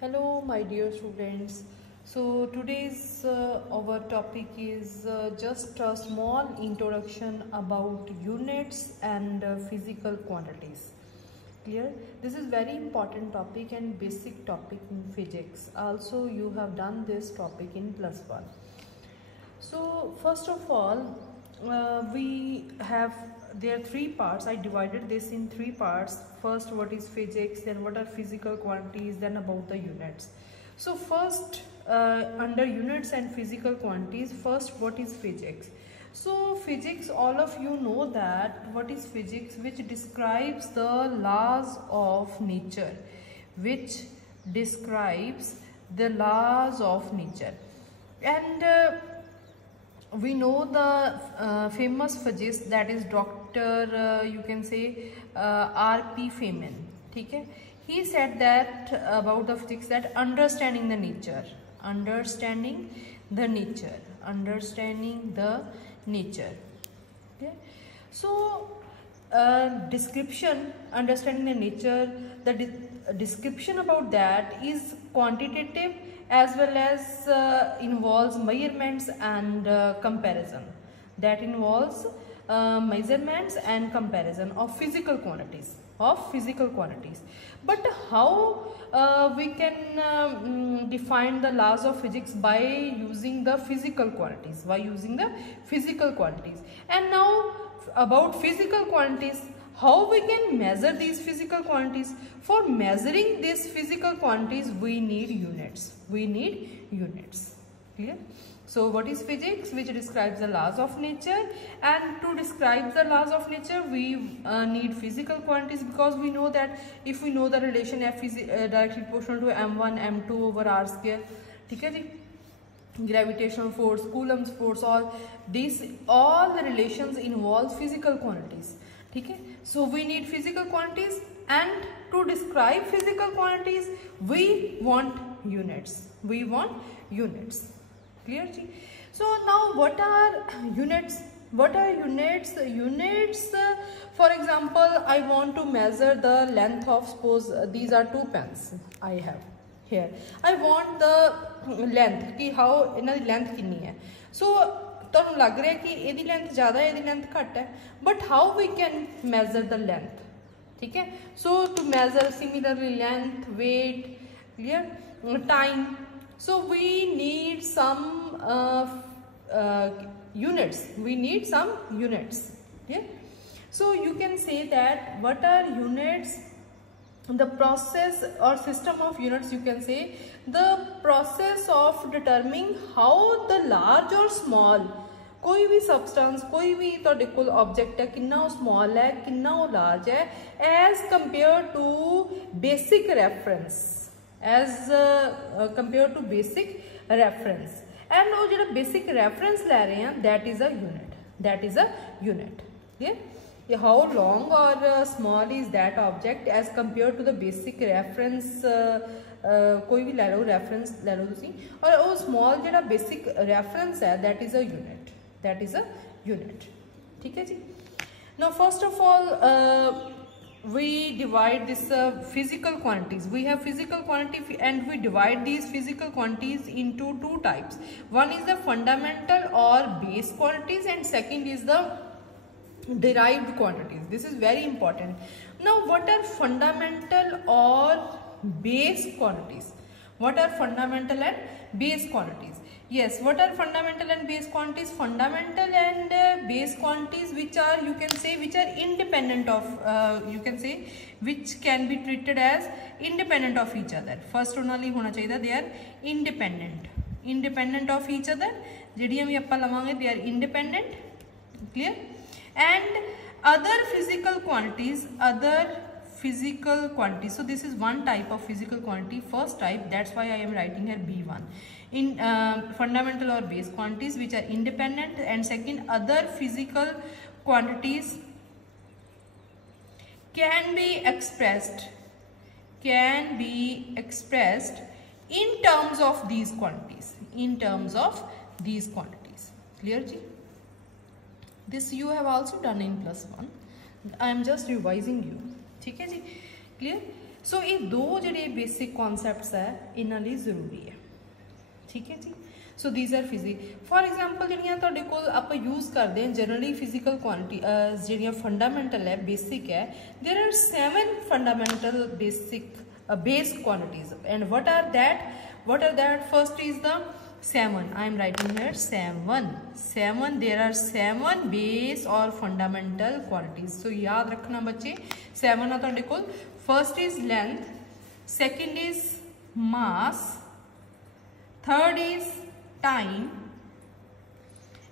Hello my dear students. So today's our topic is just a small introduction about units and physical quantities. Clear? This is very important topic and basic topic in physics. Also you have done this topic in +1. So first of all, there are three parts. I divided this in three parts. First, what is physics, then what are physical quantities, then about the units. So first, under units and physical quantities, first what is physics? So physics, all of you know that what is physics, which describes the laws of nature, which describes the laws of nature. And we know the famous physicist, that is Dr. You can say R.P. Feynman. Okay? He said that about the physics, that understanding the nature. Okay? So description, understanding the nature, the description about that is quantitative as well as involves measurements and comparison. That involves measurements and comparison of physical quantities. But how we can define the laws of physics? By using the physical quantities. And now about physical quantities, how we can measure these physical quantities? For measuring these physical quantities, we need units. Clear? So what is physics? Which describes the laws of nature, and to describe the laws of nature we need physical quantities, because we know that if we know the relation F is directly proportional to m1 m2 over r square. Okay? Gravitational force, Coulomb's force, all the relations involve physical quantities. Okay? So we need physical quantities, and to describe physical quantities we want units. Clear? So now what are units? Units, for example, I want to measure the length of, suppose these are two pens I have here. I want the length, ki how ina length kinni hai. So ਤੁਹਾਨੂੰ ਲੱਗ ਰਿਹਾ ਕਿ ਇਹਦੀ ਲੈਂਥ ਜ਼ਿਆਦਾ ਹੈ, ਇਹਦੀ ਲੈਂਥ ਘੱਟ ਹੈ, but how we can measure the length? ठीक है? So to measure similarly length, weight, clear, time, so we need some units. Yeah? So you can say that what are units? The process or system of units, you can say the process of determining how the large or small कोई भी substance, कोई भी ਤੁਹਾਡੇ ਕੋਲ object है, किन्ना वो small है, किन्ना वो large है, as compared to basic reference, and वो जो basic reference ले रहे हैं, that is a unit. Yeah? How long or small is that object as compared to the basic reference? कोई भी ले लो reference ले लो तुसी, और वो small जो basic reference है, that is a unit. ठीक है जी? Now first of all we divide this physical quantities. We have physical quantity and we divide these physical quantities into two types. One is the fundamental or base quantities, and second is the derived quantities. This is very important. Now what are fundamental or base quantities? Yes, what are fundamental and base quantities? Fundamental and base quantities which are, you can say, which are independent of, which can be treated as independent of each other. First only hona chahiye, they are independent of each other. Jehdiyan vi appa lavange, they are independent. Clear? And other physical quantities. So this is one type of physical quantity, first type, that's why I am writing here B1. In fundamental or base quantities which are independent, and second, other physical quantities can be expressed in terms of these quantities. Clear ji? This you have also done in +1. I am just revising you. ठीक है जी? Clear? सो ये दो जिहड़े बेसिक कॉन्सैप्ट्स है इन्हां लई जरूरी है, ठीक है जी। So these are for example जिहड़ियां तुहाडे कोल आपां यूज़ करते हैं जनरली फिजिकल क्वांटिटी जिहड़ियां फंडामेंटल है बेसिक है, there are 7 fundamental basic base quantities and what are that first is the 7 I am writing here 7 there are 7 base or fundamental quantities so याद रखना बच्चे 7 है तुहाडे कोल first is length, second is mass, third is time,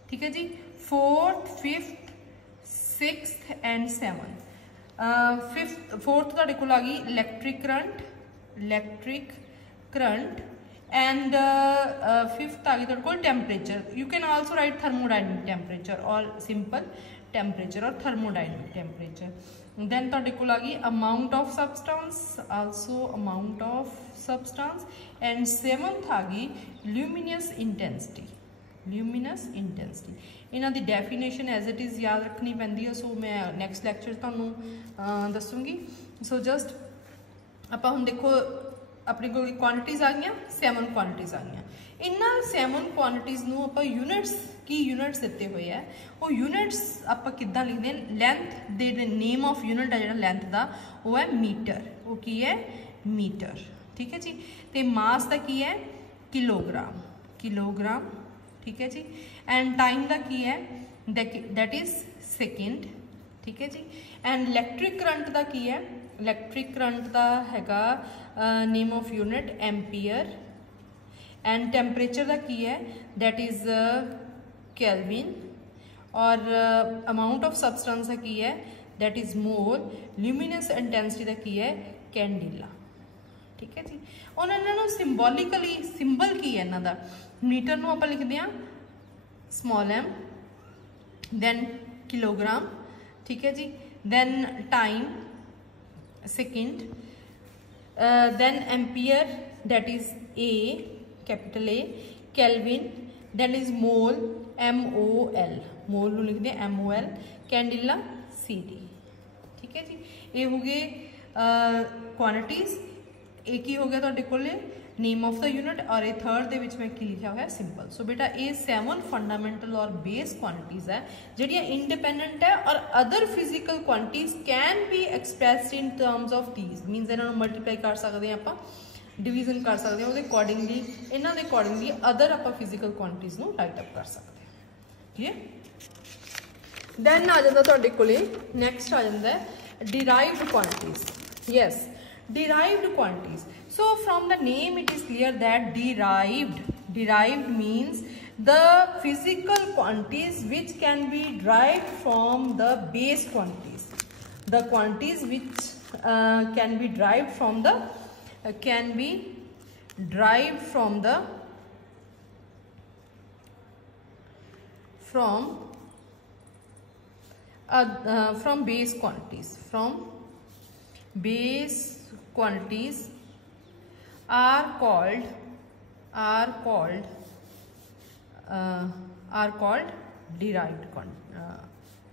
ठीक है जी, fourth, fifth, sixth and 7 fourth तुहाडे कोल आ गई इलैक्ट्रिक करंट एंड फिफ्थ आ गई तुहाडे कोल temperature. You can also write thermodynamic temperature or simple temperature or thermodynamic temperature. Then तुहाडे कोल आ गई amount of substance, also amount of substance and seventh आ गई ल्यूमिनस इंटेंसिटी। इन्हां दी डेफिनेशन एज इट इज़ याद रखनी पैंदी है, सो मैं नैक्सट लैक्चर तुहानूं दसूँगी। सो जस्ट आपां हुण देखो अपने कोल क्वांटिटीज़ आ गई, 7 क्वांटिटीज़ आ गई। इन्हां 7 क्वांटिटीज़ नूं आपां यूनिट्स दिते हुए है, वो यूनिट्स आपां किद्दां लिखदे हैं, लेंथ दे नेम ऑफ यूनिट है जिहड़ा लेंथ दा वो है मीटर, वो की है मीटर, ठीक है जी। ते मास दा की है किलोग्राम, ठीक है जी। एंड टाइम का की है दैट इज सेकेंड, ठीक है जी। एंड इलैक्ट्रिक करंट का की है, इलैक्ट्रिक करंट का हैगा name of unit ampere. And temperature का की है दैट इज केल्विन। और अमाउंट ऑफ सबस्टेंस का की है that is mole. Luminous intensity का की है कैंडिला, ठीक है जी। और इन्होंने सिंबॉलिकली सिंबल की है इन्हों का, मीटर नूं आपां लिखते हैं स्मॉल m, देन किलोग्राम, ठीक है जी। Then time second, then ampere that is A, capital A, kelvin that is mole MOL, mole नूं लिखते हैं MOL, कैंडिला CD, ठीक है जी। ये हो गए क्वांटिटीज़। एक ही हो गया तुहाडे कोल नेम ऑफ द यूनिट, और ये थर्ड दे विच मैं की लिखा हुआ है सिंपल। सो बेटा ये 7 फंडामेंटल और बेस क्वांटिटीज़ है जिहड़ियां इंडिपेंडेंट है, और other physical quantities can be expressed in terms of these, means इन्हां नूं मल्टीप्लाई कर सकते हैं आपां, डिवीजन कर सकते हैं, उहदे अकॉर्डिंगली इन्हां दे अकॉर्डिंगली अदर आपां फिजिकल क्वांटिटीज़ नूं राइट अप कर सकते हैं, ठीक है। दैन आ जाता तुहाडे कोले नैक्सट आ जाता है derived quantities. Yes, derived quantities. So from the name it is clear that derived means the physical quantities which can be derived from the base quantities, the quantities which can be derived from the from base quantities, from base quantities are called derived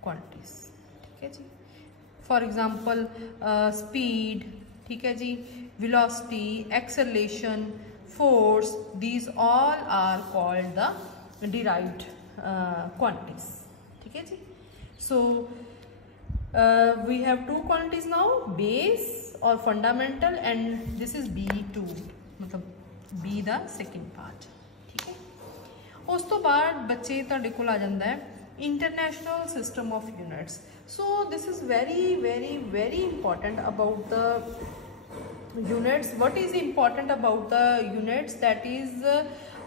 quantities, ठीक है जी। For example speed, ठीक है जी, velocity, acceleration, force, these all are called the derived quantities, ठीक है जी। So we have 2 quantities now, base और फंडामेंटल, एंड दिस इज B2, मतलब B दा सेकेंड पार्ट, ठीक है। उस तो बाद बच्चे तुहाडे कोल आ जाता है international system of units. So this is very important about the units. What is important about the units, that is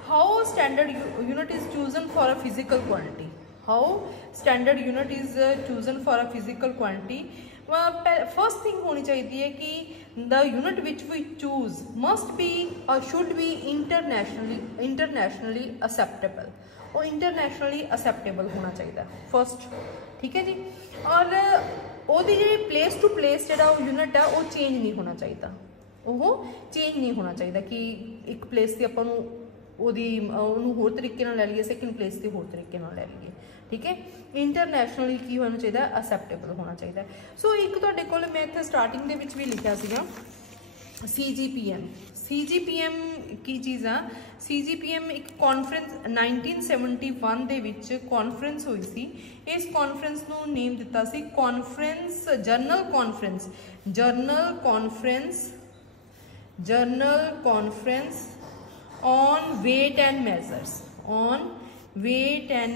how standard unit is chosen for a physical quantity, how standard unit is chosen for a physical quantity. First thing होनी चाहिए है कि the unit which we choose must be और should be internationally acceptable, और internationally acceptable होना चाहिए first, ठीक है जी। और वो जी प्लेस टू प्लेस जो यूनिट है वो चेंज नहीं होना चाहिए, वो चेंज नहीं होना चाहिए कि एक प्लेस से अपन होर तरीके ले लीए, सैकेंड प्लेस से होर तरीके ले लीए, ठीक है। इंटरनेशनली की होना चाहिए, एक्सेप्टेबल होना चाहिए। सो एक तुहाडे कोल मैं इत्थे स्टार्टिंग दे विच भी लिखिया सीगा CGPM की चीज़ आ CGPM एक कॉन्फ्रेंस 1971 दे विच कॉन्फ्रेंस हुई सी। इस कॉन्फ्रेंस नूं नेम दिता सी general conference on weight and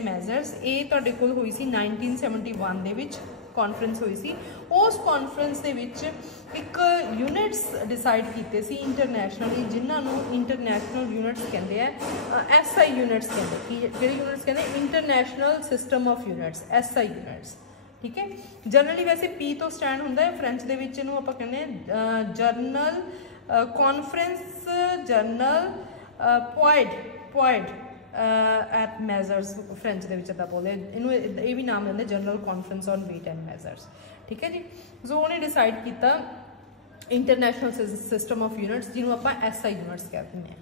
measures ये तुहाडे कोल हुई सी 1971 दे विच कॉन्फ्रेंस हुई सी। उस कॉन्फ्रेंस दे विच एक यूनिट्स डिसाइड कीते सी इंटरनैशनली, जिन्होंने इंटरनैशनल यूनिट्स कहते हैं, SI यूनिट्स कहते हैं। जिहड़े यूनिट्स कहते हैं international system of units, SI units. ठीक है, जनरली वैसे P तो स्टैंड होंदा है, फ्रेंच दे विच इहनूं आपां कहने जर्नल कॉन्फ्रेंस जर्नल पॉइड एट मेजर्स, फ्रेंच दे विच इदां बोलदे, इनूं ये भी नाम दिंदे general conference on weight and measures. ठीक है जी, सो उन्हें डिसाइड किया इंटरनैशनल सिस्टम ऑफ यूनिट्स जिन्होंने आप SI यूनिट्स कहते हैं।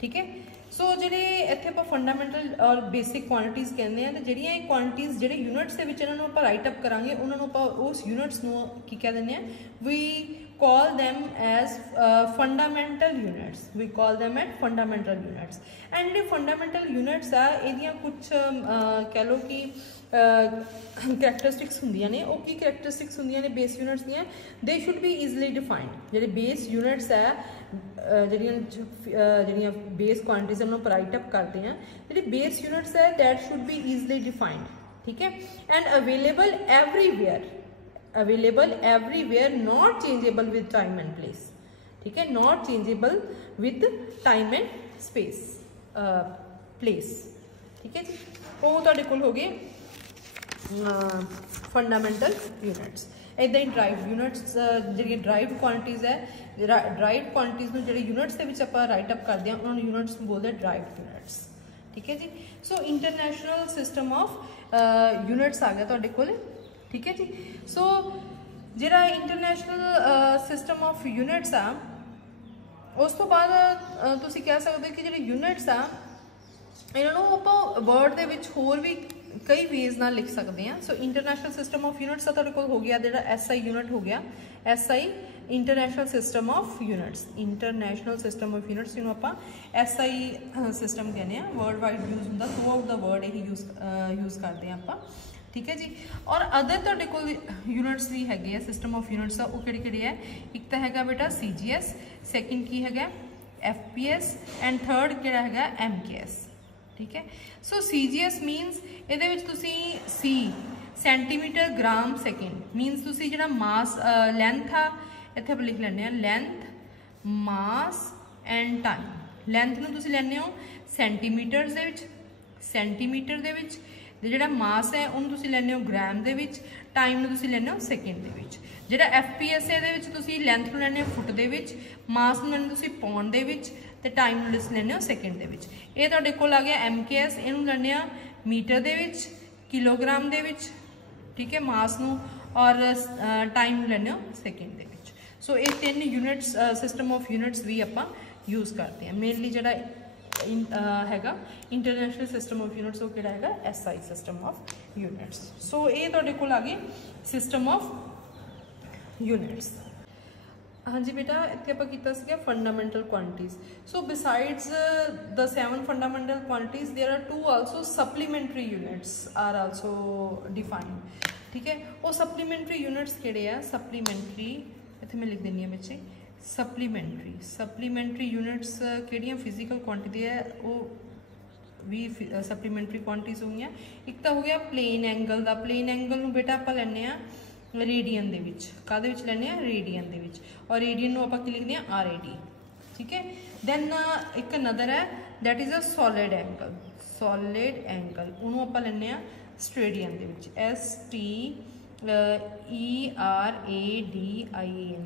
ठीक है, सो जिहड़े इत्थे आप फंडामेंटल और बेसिक क्वांटिटीज़ कहते हैं, तो जिहड़ियां क्वांटिटीज़ जिहड़े यूनिट्स के विच इन्हां नूं आपां राइट अप करांगे, उन्हां नूं आपां उस यूनिट्स नूं की कह दिंदे हैं, we call them as fundamental units, we call them at fundamental units। and जो fundamental units है इहदियां कुछ कह लो कि करैक्टरिस्टिक्स होंदियां ने। वो की करैक्टरिस्टिक्स होंदियां ने बेस यूनिट्स दियां, they should be easily defined. जिहड़े बेस यूनिट्स है जिहड़ियां बेस क्वांटिटीज़ उन्होंने राइट अप करते हैं, जिहड़ी बेस यूनिट्स है that should be easily defined. ठीक है, and available everywhere not changeable with time and place. ठीक है, not changeable with time and space place. ठीक है जी, वो तुहाडे कोल हो गए फंडामेंटल यूनिट्स। इदां ही ड्राइव यूनिट्स जी ड्राइव क्वांटिटीज़ है, ड्राइव क्वांटिटीज़ में जो यूनिट्स के राइट अप करते हैं उन्होंने यूनिट्स बोलते हैं ड्राइव यूनिट्स। ठीक है जी, सो इंटरनैशनल सिस्टम ऑफ यूनिट्स आ गया तुहाडे कोल। ठीक है जी, सो जिहड़ा इंटरनैशनल सिस्टम ऑफ यूनिट्स आ, उस तो बाद तुसीं कह सकते हो कि जिहड़े यूनिट्स आ इन्हों आपां वर्ड दे विच होर भी कई वेज नाल लिख सकते हैं। सो इंटरनैशनल सिस्टम ऑफ यूनिट्स का तुहाडे कोल हो गया, जिहड़ा SI यूनिट हो गया, SI international system of units. International system of units जिन्होंने आपां SI सिस्टम कहने हैं, वर्ल्ड वाइड यूज होंदा, थ्रू आउट द वर्ल्ड यही यूज करते हैं आपां। ठीक है जी, और अदर तुहाडे कोल यूनिट्स भी हैगे सिस्टम ऑफ यूनिट्स वो किहड़े है, एक तो हैगा बेटा CGS, सैकेंड की हैगा FPS एंड थर्ड किहड़ा हैगा MKS। ठीक है, सो CGS मीनस इहदे विच तुसीं C centimetre gram second means तुसीं जिहड़ा मास लेंथ आ इत्थे आप लिख लैंदे आ length mass and time. Length नूं तुसीं लैंदे हो सेंटीमीटर दे विच, जिहड़ा मास है उन्होंने तुसीं लैंदे हो ग्राम दे विच, टाइम नूं तुसीं लैंदे हो सैकेंड दे विच। जिहड़ा FPS है इहदे विच तुसीं लेंथ नूं लैंदे हो फुट दे विच, मास नूं लैंदे तुसीं पाउंड दे विच, ते टाइम नूं तुसीं लैंदे हो सैकेंड दे विच। ये तुहाडे कोल आ गया MKS, इहनूं लैंदे आ मीटर दे विच, किलोग्राम दे विच। ठीक है, मास नूं और टाइम नूं लैंदे हो सैकेंड दे विच। सो ये 3 यूनिट्स सिस्टम ऑफ यूनिट्स भी आपां यूज करते हैं। मेनली जिहड़ा हैगा इंटरनैशनल सिस्टम ऑफ यूनिट्स वो किहड़ा हैगा SI सिस्टम ऑफ यूनिट्स। सो ये तुहाडे कोल आ गई सिस्टम ऑफ यूनिट्स। हाँ जी बेटा, इत्थे आपां कीता सीगा fundamental quantities. So besides the 7 fundamental quantities there are 2 also supplementary units are also defined. ठीक है, वो सप्लीमेंट्री यूनिट्स किहड़े आ, सप्लीमेंट्री इत्थे मैं लिख देनी है बच्चे, सप्लीमेंट्री यूनिट्स किहड़ियां फिजिकल क्वांटिटी है वो भी सप्लीमेंट्री क्वांटिटीज़ हो गई। एक तो हो गया प्लेन एंगल का, प्लेन एंगल नूं बेटा आपां लैंदे आ रेडियन दे विच, काहदे विच लैंदे आ रेडियन दे विच, और रेडियन नूं आपां की लिखदे आ RAD। ठीक है, दैन एक अनदर है that is a solid angle, उन्होंने आपां लैंदे आ स्टेडियन दे विच, STERADIAN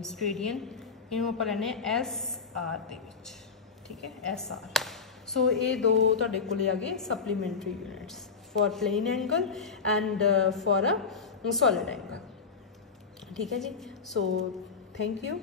स्टेडियन, इन्हों आप लैने SR दे विच। ठीक है, SR। सो ये 2 तुहाडे कोल आ गए supplementary units for plane angle and for a solid angle. ठीक है जी, सो थैंक यू।